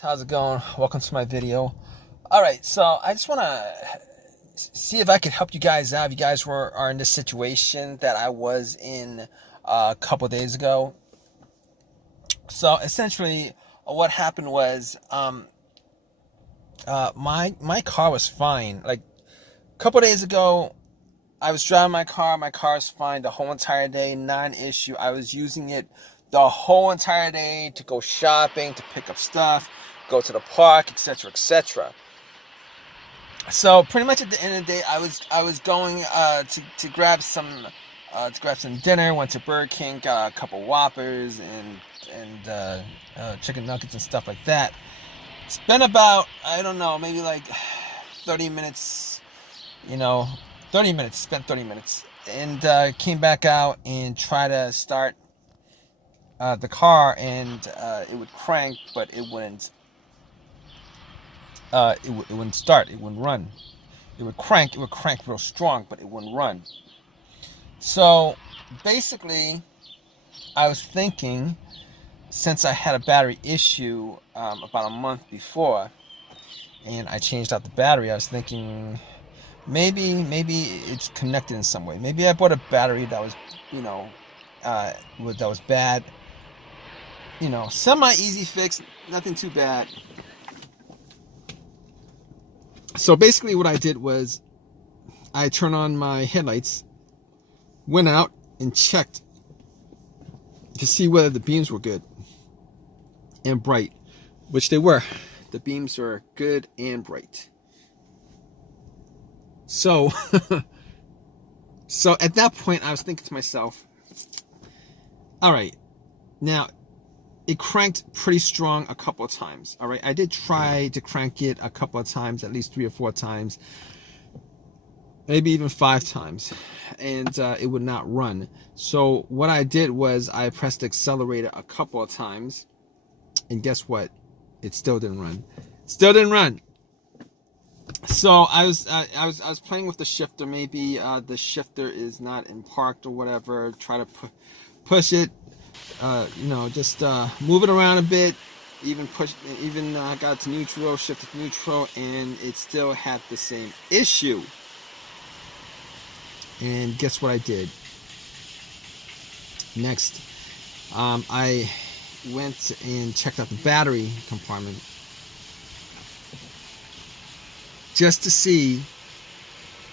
How's it going? Welcome to my video. All right, so I just want to see if I could help you guys out. If you guys are in this situation that I was in a couple days ago. So essentially, what happened was my car was fine. Like a couple days ago, I was driving my car. My car's fine the whole entire day, non-issue. I was using it the whole entire day to go shopping, to pick up stuff, go to the park, etc., etc. So pretty much at the end of the day, I was going to grab some dinner. Went to Burger King, got a couple Whoppers and chicken nuggets and stuff like that. Spent about, I don't know, maybe like 30 minutes. You know, 30 minutes. Spent 30 minutes and came back out and tried to start the car, and it would crank, but it wouldn't. It wouldn't start. It wouldn't run. It would crank. It would crank real strong, but it wouldn't run. So basically, I was thinking, since I had a battery issue about a month before, and I changed out the battery, I was thinking maybe it's connected in some way. Maybe I bought a battery that was, that was bad. Semi easy fix, nothing too bad. So basically what I did was I turned on my headlights, went out and checked to see whether the beams were good and bright, which they were. The beams were good and bright. So, so at that point I was thinking to myself, all right, now it cranked pretty strong a couple of times. All right, I did try to crank it a couple of times, at least 3 or 4 times, maybe even 5 times, and it would not run. So what I did was I pressed the accelerator a couple of times, and guess what? It still didn't run. Still didn't run. So I was playing with the shifter. Maybe the shifter is not in parked or whatever. Try to push it. Just move it around a bit, even got it to neutral, shifted to neutral, and it still had the same issue. And guess what I did next? I went and checked out the battery compartment just to see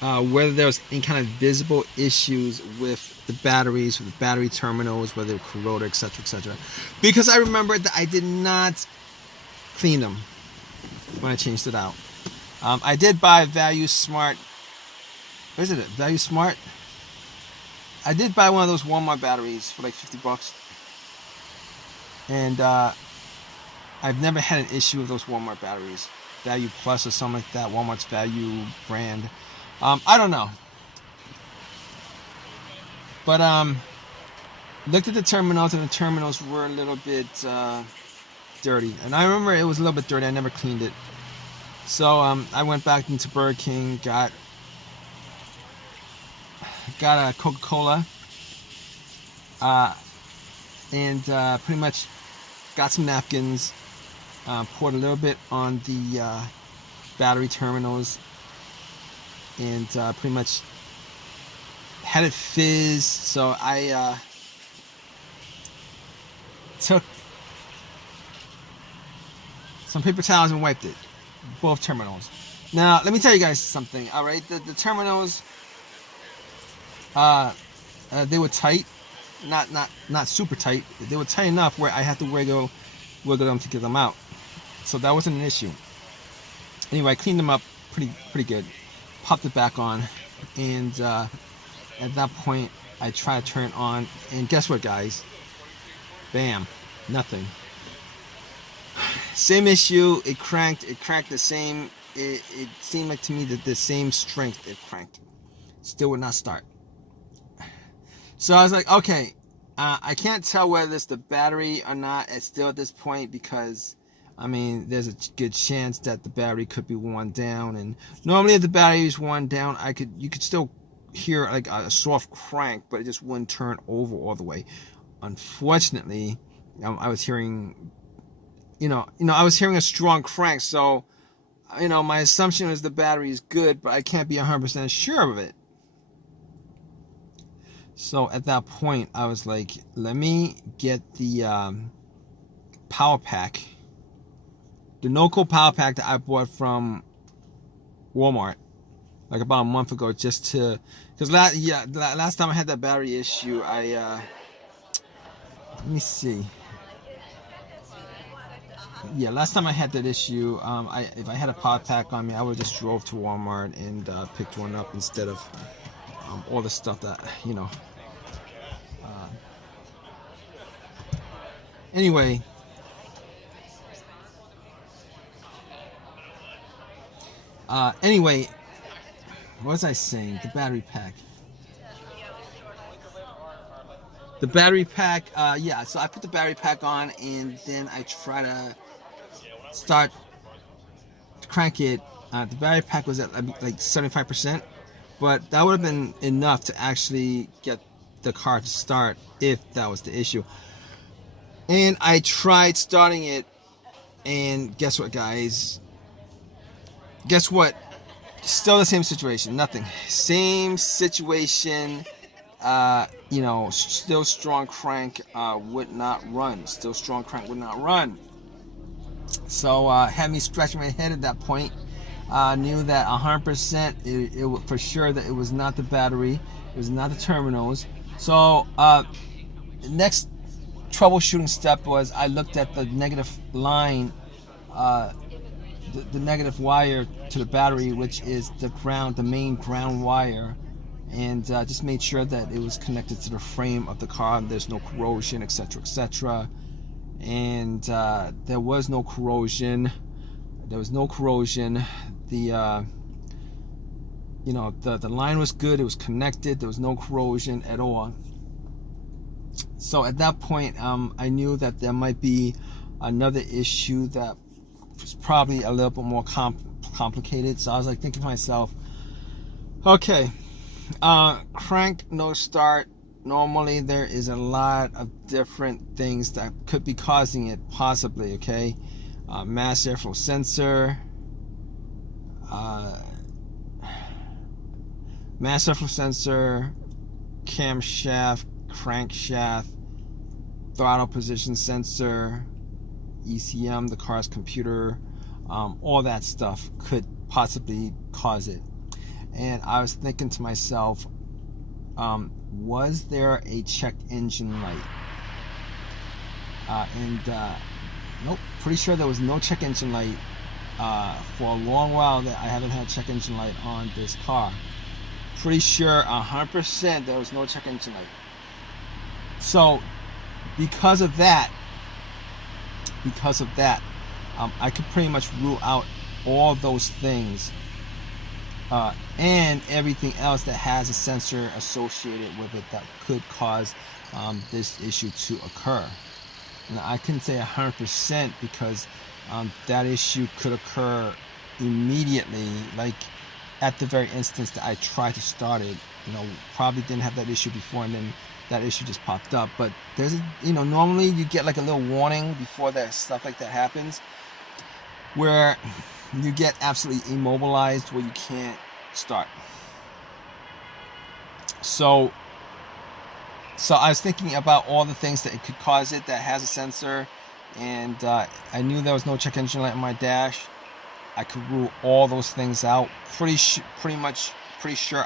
whether there was any kind of visible issues with the batteries, with the battery terminals, whether they're corroded, etc., etc. Because I remembered that I did not clean them when I changed it out. I did buy Value Smart. What is it? Value Smart? I did buy one of those Walmart batteries for like $50. And I've never had an issue with those Walmart batteries. Value Plus or something like that. Walmart's Value brand. I don't know. But looked at the terminals, and the terminals were a little bit dirty. And I remember it was a little bit dirty. I never cleaned it. So I went back into Burger King, got a Coca-Cola, and pretty much got some napkins, poured a little bit on the battery terminals, and pretty much had it fizz. So I took some paper towels and wiped it, both terminals. Now let me tell you guys something. All right, the terminals, they were tight, not super tight. They were tight enough where I had to wiggle them to get them out. So that wasn't an issue. Anyway, I cleaned them up pretty good, popped it back on, and at that point I tried to turn it on, and guess what, guys? Bam, nothing. Same issue. It cranked the same. It seemed like to me that the same strength it cranked. Still would not start. So I was like, okay, I can't tell whether it's the battery or not still at this point, because I mean, there's a good chance that the battery could be worn down, and normally if the battery is worn down, you could still hear like a soft crank, but it just wouldn't turn over all the way. Unfortunately, I was hearing I was hearing a strong crank, so my assumption was the battery is good, but I can't be 100% sure of it. So at that point, I was like, let me get the power pack, the NoCo power pack that I bought from Walmart like about a month ago, just to, because last time I had that battery issue, let me see. Yeah, last time I had that issue, if I had a power pack on me, I would just drove to Walmart and picked one up instead of all the stuff that Anyway, what was I saying? The battery pack. The battery pack, yeah, so I put the battery pack on and then I try to start to crank it. The battery pack was at like 75%, but that would have been enough to actually get the car to start if that was the issue. And I tried starting it, and guess what, guys? Guess what? Still the same situation. Nothing. Same situation. Still strong crank would not run. Still strong crank would not run. So had me scratching my head at that point. Knew that 100% it for sure that it was not the battery. It was not the terminals. So next troubleshooting step was I looked at the negative line, the negative wire to the battery, which is the main ground wire, and just made sure that it was connected to the frame of the car. There's no corrosion, etc., etc. And there was no corrosion. There was no corrosion. The the line was good. It was connected. There was no corrosion at all. So at that point, I knew that there might be another issue that was probably a little bit more complicated. So I was like thinking to myself, okay, crank no start. Normally there is a lot of different things that could be causing it, possibly. Okay, mass airflow sensor, camshaft, crankshaft, throttle position sensor, ECM, the car's computer, all that stuff could possibly cause it. And I was thinking to myself, was there a check engine light? Nope, pretty sure there was no check engine light. For a long while that I haven't had check engine light on this car. Pretty sure 100% there was no check engine light. So because of that, I could pretty much rule out all those things and everything else that has a sensor associated with it that could cause this issue to occur. Now, I couldn't say 100% because that issue could occur immediately, like at the very instance that I tried to start it. Probably didn't have that issue before, and then that issue just popped up. But there's normally you get like a little warning before that stuff like that happens, where you get absolutely immobilized, where you can't start. So I was thinking about all the things that it could cause it that has a sensor, and I knew there was no check engine light on my dash. I could rule all those things out. Pretty sure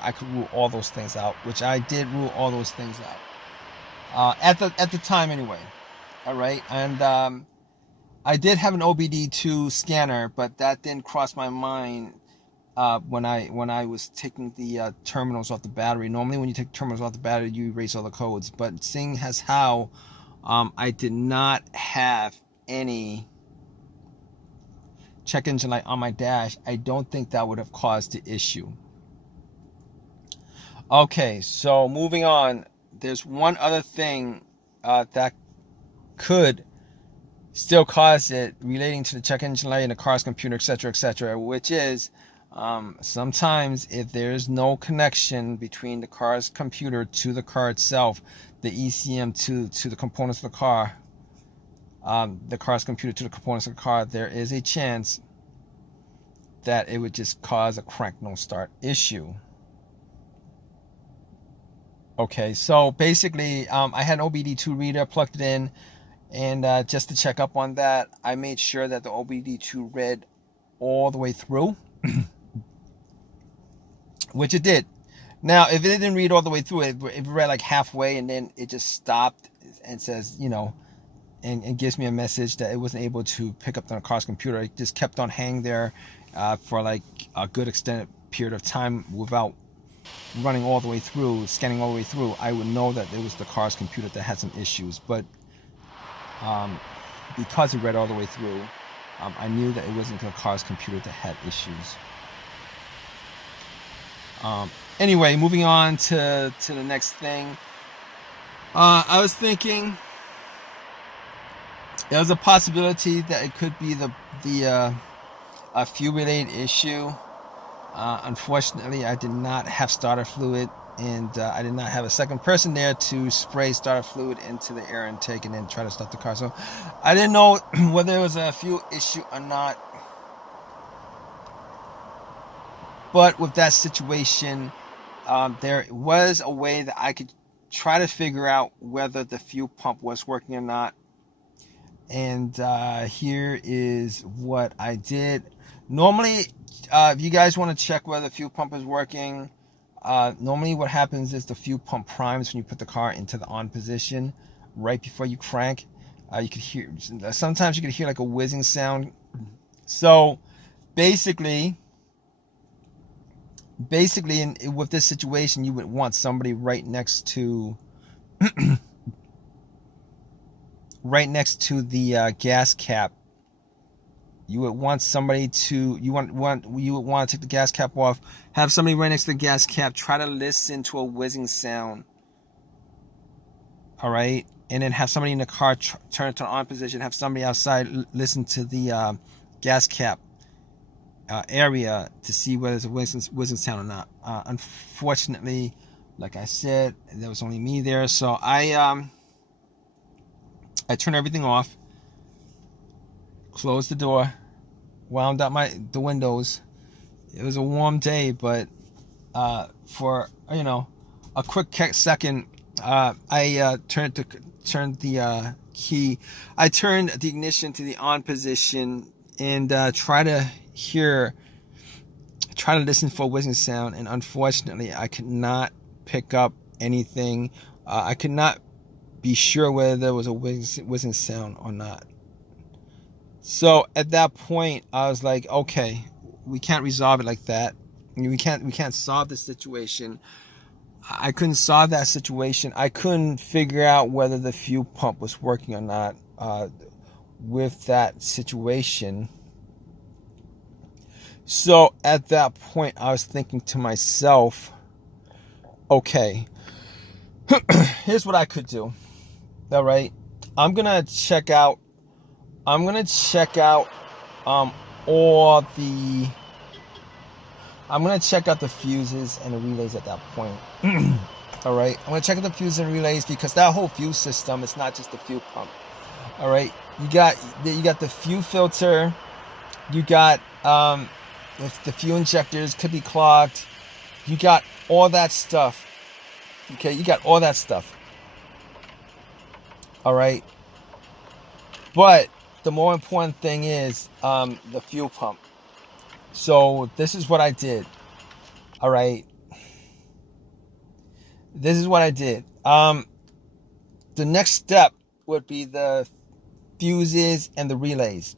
I could rule all those things out, which I did rule all those things out at the time anyway. All right, and I did have an OBD2 scanner, but that didn't cross my mind when I was taking the terminals off the battery. Normally, when you take terminals off the battery, you erase all the codes. But seeing as how I did not have any check engine light on my dash, I don't think that would have caused the issue. Okay, so moving on. There's one other thing that could still cause it relating to the check engine light and the car's computer, etc., which is sometimes if there's no connection between the car's computer to the car itself, the ECM to the components of the car, the car's computer to the components of the car, there is a chance that it would just cause a crank no start issue. Okay, so basically, I had an OBD2 reader, plugged it in, and just to check up on that, I made sure that the OBD2 read all the way through, which it did. Now, if it didn't read all the way through, it read like halfway, and then it just stopped and says, you know, and gives me a message that it wasn't able to pick up on the car's computer. It just kept on hanging there for like a good extended period of time without running all the way through, scanning all the way through. I would know that it was the car's computer that had some issues. But because it read all the way through, I knew that it wasn't the car's computer that had issues. Anyway, moving on to the next thing. I was thinking there was a possibility that it could be a fuel-related issue. Unfortunately, I did not have starter fluid, and I did not have a second person there to spray starter fluid into the air intake and then try to start the car. So I didn't know whether it was a fuel issue or not. But with that situation, there was a way that I could try to figure out whether the fuel pump was working or not. And here is what I did. Normally, if you guys want to check whether the fuel pump is working, normally what happens is the fuel pump primes when you put the car into the on position right before you crank. You could hear, sometimes you could hear like a whizzing sound. So basically with this situation, you would want somebody right next to the gas cap. You would want somebody to you would want to take the gas cap off, have somebody right next to the gas cap, try to listen to a whizzing sound. All right, and then have somebody in the car turn it to on position, have somebody outside listen to the gas cap area to see whether it's a whizzing sound or not. Unfortunately, like I said, there was only me there, so I turned everything off, closed the door, wound up the windows. It was a warm day, but for a quick second, I turned the key. I turned the ignition to the on position and try to listen for a whizzing sound. And unfortunately, I could not pick up anything. I could not be sure whether there was a whizzing sound or not. So at that point, I was like, okay, we can't resolve it like that. We can't solve the situation. I couldn't solve that situation. I couldn't figure out whether the fuel pump was working or not with that situation. So at that point, I was thinking to myself, okay, here's what I could do. All right, I'm gonna check out all the. I'm gonna check out the fuses and the relays at that point. All right, I'm gonna check out the fuses and relays because that whole fuse system is not just the fuel pump. All right, you got the fuel filter, you got if the fuel injectors could be clogged, you got all that stuff. Okay, you got all that stuff. All right, but the more important thing is the fuel pump. So this is what I did. All right. This is what I did. The next step would be the fuses and the relays.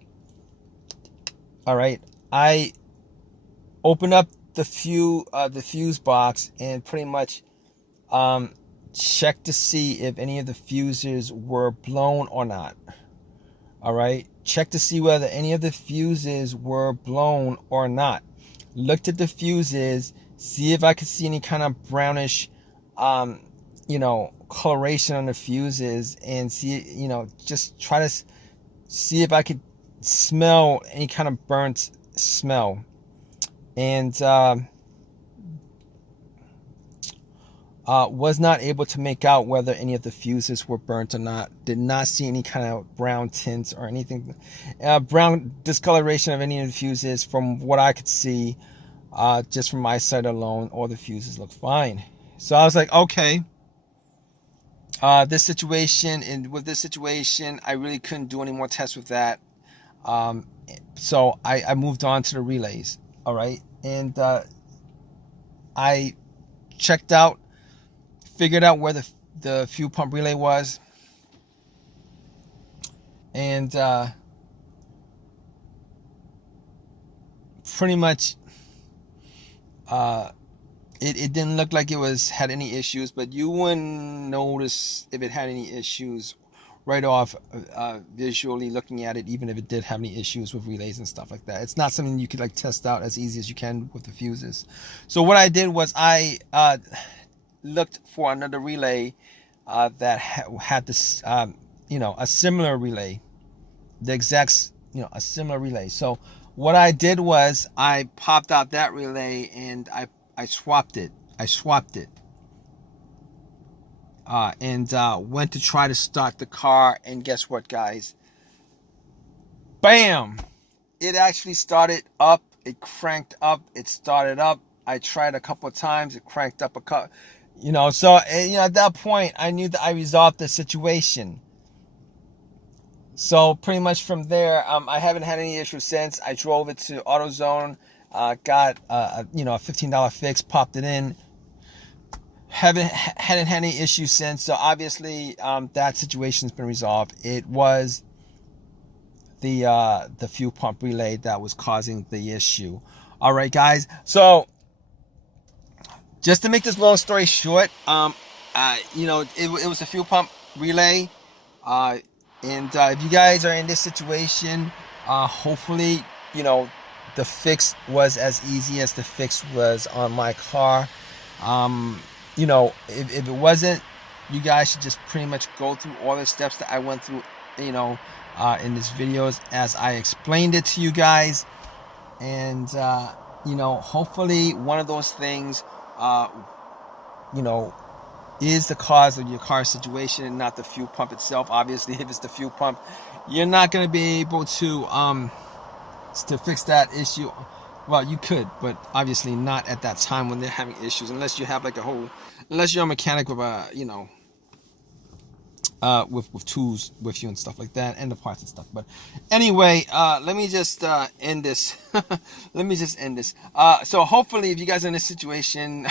All right. I opened up the fuse box and pretty much checked to see if any of the fuses were blown or not. All right. Check to see whether any of the fuses were blown or not. Looked at the fuses, see if I could see any kind of brownish, coloration on the fuses, and see, just try to see if I could smell any kind of burnt smell. And Was not able to make out whether any of the fuses were burnt or not. Did not see any kind of brown tints or anything, brown discoloration of any of the fuses. From what I could see, just from my sight alone, all the fuses look fine. So I was like, okay, with this situation, I really couldn't do any more tests with that. So I moved on to the relays. All right, and I checked out, figured out where the fuel pump relay was, and pretty much it didn't look like it had any issues, but you wouldn't notice if it had any issues right off visually looking at it, even if it did have any issues with relays and stuff like that. It's not something you could like test out as easy as you can with the fuses. So what I did was I looked for another relay that had this, a similar relay, a similar relay. So what I did was I popped out that relay and I swapped it. And went to try to start the car, and guess what, guys? Bam! It actually started up. It cranked up. It started up. I tried a couple of times. It cranked up a couple. So at that point, I knew that I resolved the situation. So pretty much from there, I haven't had any issues since. I drove it to AutoZone, got a $15 fix, popped it in. Hadn't had any issues since. So obviously, that situation's been resolved. It was the fuel pump relay that was causing the issue. All right, guys. So just to make this long story short, it was a fuel pump relay. And if you guys are in this situation, hopefully, the fix was as easy as the fix was on my car. If it wasn't, you guys should just pretty much go through all the steps that I went through, in this videos as I explained it to you guys. And, hopefully one of those things, is the cause of your car situation and not the fuel pump itself. Obviously, if it's the fuel pump, you're not going to be able to fix that issue. Well, you could, but obviously not at that time when they're having issues, unless you have unless you're a mechanic with with tools with you and stuff like that, and the parts and stuff. But anyway, let me just end this. So hopefully, if you guys are in this situation,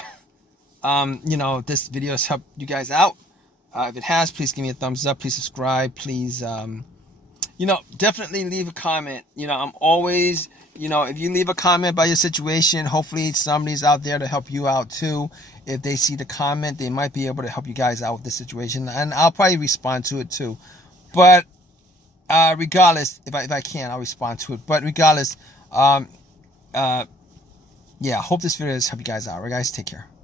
this video has helped you guys out. If it has, please give me a thumbs up. Please subscribe. Please, definitely leave a comment. I'm always, if you leave a comment about your situation, hopefully somebody's out there to help you out too. If they see the comment, they might be able to help you guys out with this situation, and I'll probably respond to it too. But regardless, if I can, I'll respond to it. But regardless, hope this video has helped you guys out. All right, guys, take care.